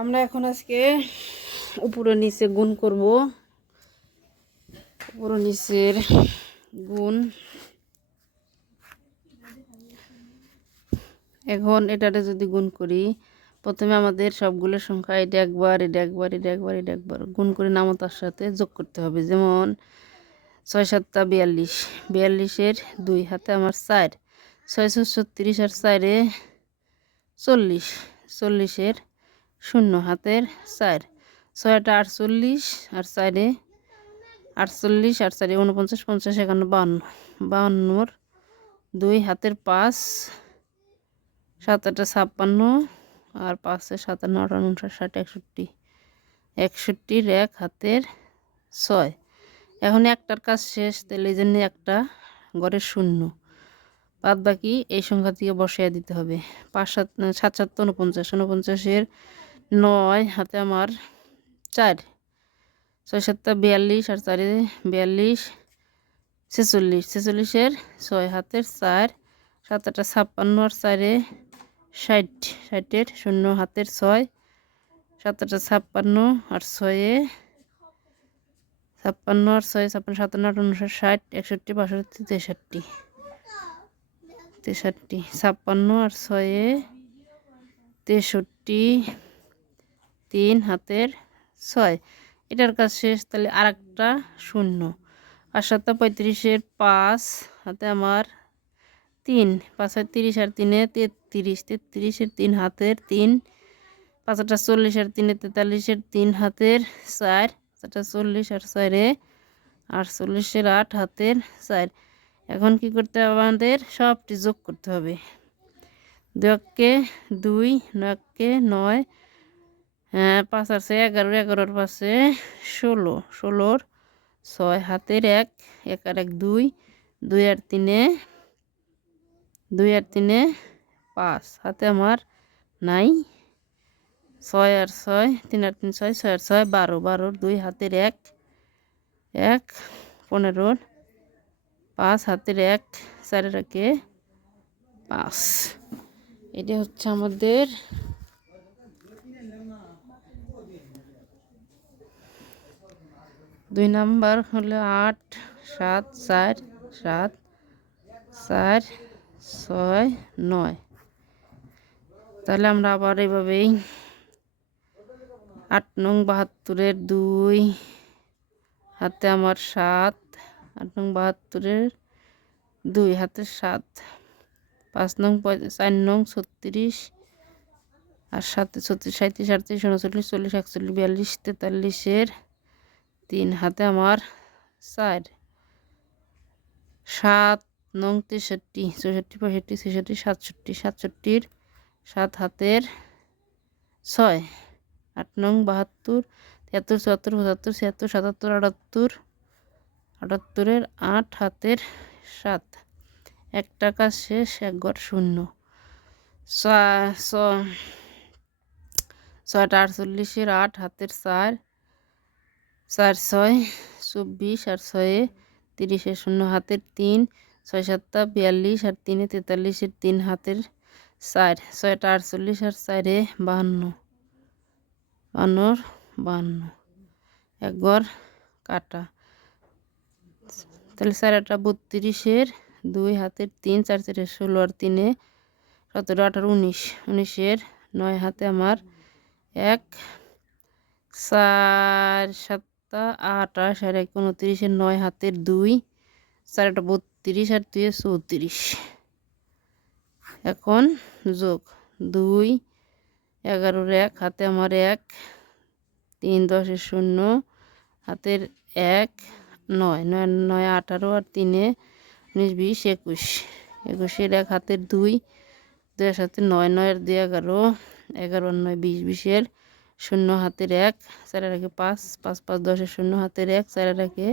আমরা এখন আজকে উপরে নিচে গুণ করব। উপরে নিচের গুণ। এখন এটাতে যদি গুণ করি, প্রথমে আমাদের সবগুলোর সংখ্যা এটা একবার, এটা একবার, এটা একবার, এটা একবার গুণ করে নামতার সাথে যোগ করতে হবে। যেমন 6 7 42, 42-এর 2 হাতে আমার 4, 6 36 আর 4-এ 40, 40-এর 0 হাতের 4, 6 48 আর 4-এ 48 আর 4-এ 49, 50, 51, 52, 52-এর 2 হাতের 5, 7 56 আর 5 7 9 59 60 61, 61-এর 1 হাতের 6। এখন একটার কাজ শেষ, তাহলে এই জন্য একটা ঘরের 0, বাদ বাকি এই সংখ্যা থেকে বসিয়ে দিতে হবে। 5 7 7 7 49, 49-এর 9 হাতে আমার 4, 6 7 42 আর 4-এ 42, 46, 46-এর 6 হাতের 4, 7 8 56 আর 4-এ 60, 60-এর 0 হাতের 6, 7 8 56 আর 6-এ 56 আর 6 56 57 58 60 61 62 63 63, 56 আর 6-এ 63, 3 হাতের 6। এটার কাজ শেষ, তাহলে আর একটা 0। 5 7 35-এর 5 হাতে আমার 3, 5 30 আর 3-এ 33, 33-এর 3 হাতের 3, 5 40 আর 3-এ 43-এর 3 হাতের 4, 40 আর 4-এ 48-এর 8 হাতের 4। এখন কি করতে হবে? আমাদের সবটি যোগ করতে হবে। 2-কে 2, 9-কে 9, 5 আর 6 11, 11-এর 5-এ 16, 16-এর 6 হাতের 1, 1 আর 1 2, 2 আর 3-এ 2 আর 3-এ 5 হাতে আমার নাই। 6 আর 6, 3 আর 3 6, 6 আর 6 12, 12-এর 2 হাতের 1, 1 15-এর 5 হাতের 1, 4-এর 1-এ 5। এটা হচ্ছে আমাদের 2 নাম্বার হলো 8 7 4 7 4 6 9। তাহলে আমরা আবার এইভাবেই 8 নং 72-এর 2 হাতে আমার 7, 8 নং 72-এর 2 হাতে 7, 5 নং 4 নং 36 আর 7 36 37 38 39 40 41 42 43-এর 3 হাতে আমার 4, 7 নং 63 64 65 66 67 67-এর 7 হাতের 6, 8 নং 72 73 74 75 76 77 78 78-এর 8 হাতের 7। এক টাকা শেষ, এক ঘর 0। 6 48-এর 8 হাতের 4, 4 6 24 আর 6-এ 30-এর 0 হাতের 3, 6 7 42 আর 3-এ 43-এর 3 হাতের 4, 6 48 আর 4-এ 52, 52-এর 52, এক ঘর কাটা। তাহলে 4 8 32-এর 2 হাতের 3, 4 4 16 আর 3-এ 17 18 19, 19-এর 9 হাতে আমার 1, 4 7 28 আর 1 29-এর 9 হাতের 2, 4 8 32 আর 2 34। এখন যোগ 2 11-এর 1 হাতে আমার 1, 3 10-এর 0 হাতের 1, 9 9 9 18 আর 3-এ 19 20 21, 21-এর 1 হাতের 2, 2 এর সাথে 9 9 আর 2 11, 11 আর 9 20, 20-এর 0 হাতের 1, 4 এর আগে 5 5 5 10-এর 0 হাতের 1, 4 এর আগে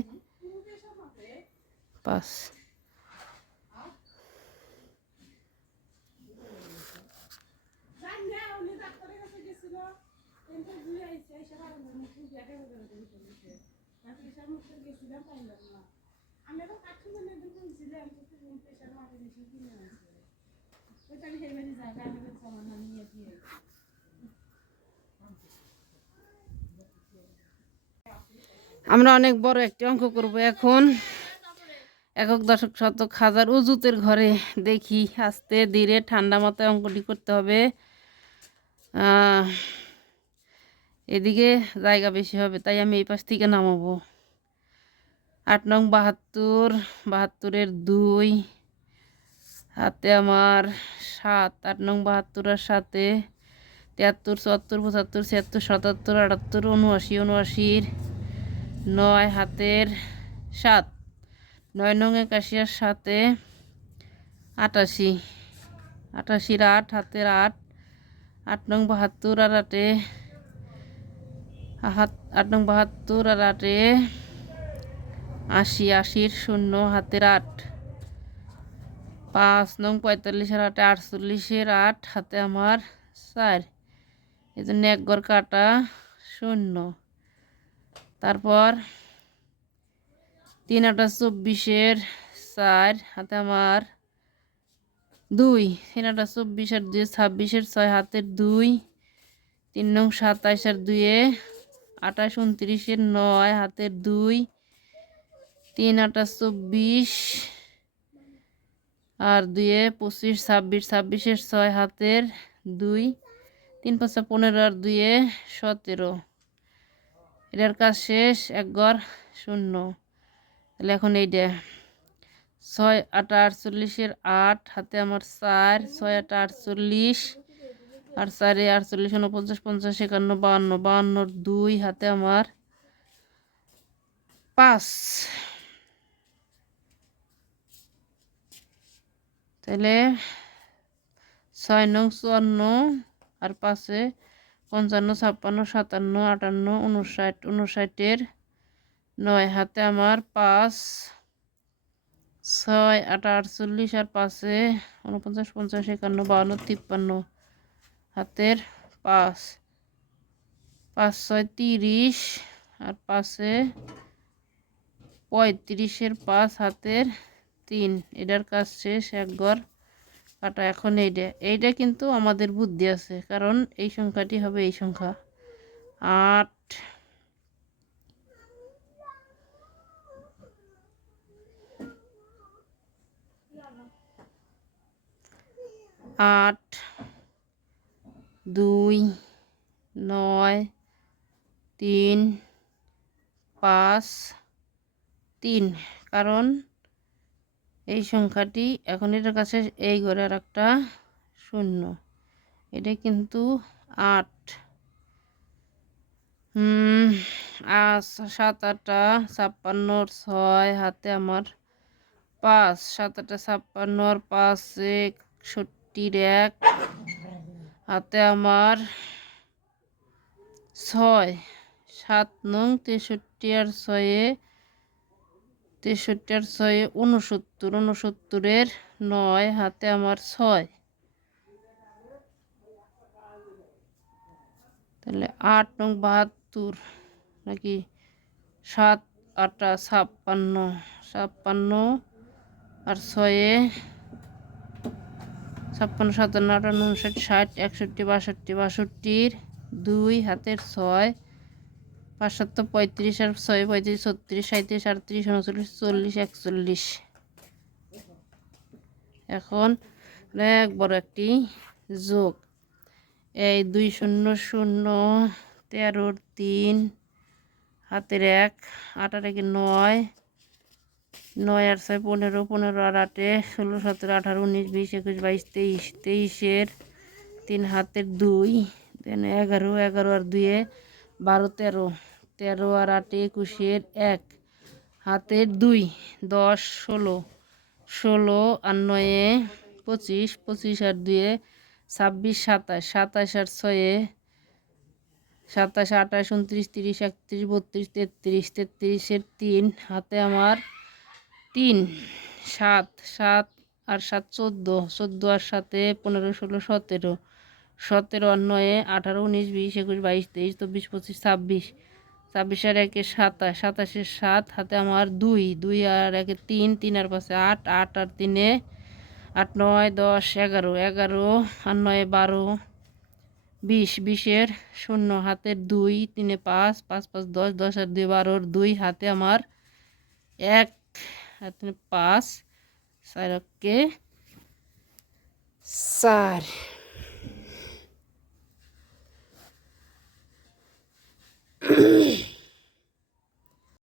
5। আমরা অনেক বড় একটি অঙ্ক করব এখন। একক দশক শতক হাজার অজুতের ঘরে। দেখি আস্তে ধীরে ঠান্ডা মাথায় অঙ্কটি করতে হবে। এদিকে জায়গা বেশি হবে তাই আমি এই পাশ থেকে নামাবো। 8 নং 72, 72-এর 2 হাতে আমার 7, 8 নং 72 আর 7-এ 73, 74, 75, 76, 77, 78, 79, 79-এর 9 হাতের 7, 9 নং 81 আর 7-এ 88, 88-এর 8 হাতের 8, 8 নং 72 আর 8-এ 8 নং 72 আর 8-এ 80, 80-এর 0 হাতের 8, 5 নং 45 আর 8-এ 48-এর 8 হাতে আমার 4, এই জন্য এক ঘর কাটা 0। তারপর 3 8 24-এর 4 হাতে আমার 2, 3 8 24 আর 2 26-এর 6 হাতের 2, 3 নং 27 আর 2-এ 28 29-এর 9 হাতের 2, 3 8 24 আর 2-এ 25 26, 26-এর 6 হাতের 2, 3 5 15 আর 2-এ 17। এটার কাজ শেষ, এক ঘর 0। তাহলে এখন এইটা 6 8 48-এর 8 হাতে আমার 4, 6 8 48 আর 4-এ 48 49 50 51 52, 52-এর 2 হাতে আমার 5। তাহলে 6 নং 54 আর 5-এ 55 56 57 58 59 59-এর 9 হাতে আমার 5, 6 8 48 আর 5-এ 49 50 51 52 53 হাতের 5, 5 6 30 আর 5-এ 35-এর 5 হাতের 3। এটার কাজ শেষ, এক ঘর কাটা। এখন এইটা কিন্তু আমাদের বুদ্ধি আছে, কারণ এই সংখ্যাটি হবে এই সংখ্যা 8 8 2 9 3 5 3, কারণ এই সংখ্যাটি এখন এটার কাছে এই ঘরে আর একটা 0, এটা কিন্তু 8। 7 8 56 6 হাতে আমার 5, 7 8 56 আর 5-এ 61 1 হাতে আমার 6, 7 নং 63 আর 6-এ 63 আর 6-এ 69, 69-এর 9 হাতে আমার 6। তাহলে 8 নং 72 নাকি 7 8 56 56 আর 6-এ 56 57 58 59 60 61 62 62-এর 2 হাতের 6, 5 7 35 আর 6 35 36 37 38 39 40 41। এখন এক বড় একটি যোগ, এই 2 0 0 13-এর 3 হাতের 1 8 আর 1 9 9 আর 6 15 15 আর 8-এ 16 17 18 19 20 21 22 23 23-এর 3 হাতের 2, দেন 11 11 আর 2-এ 12 13 13 আর 8-এ 21-এর 1 হাতের 2, 10 16 16 আর 9-এ 25 25 আর 2-এ 26 27 27 আর 6-এ 27 28 29 30 31 32 33 33-এর 3 হাতে আমার 3, 7 7 আর 7 14 14 আর 7-এ 15 16 17 17 আর 9-এ 18 19 20 21 22 23 24 25 26 26 আর 1-এ 27 27-এর 7 হাতে আমার 2 2 আর 1-এ 3 3 আর 5-এ 8 8 আর 3-এ 8 9 10 11 11 আর 9-এ 12 20, 20-এর 0, হাতের 2, 3-এ 5, 5, 5, 10, 10 আর 2 12, 2 হাতে আমার 1, হাতে 5, 4 4,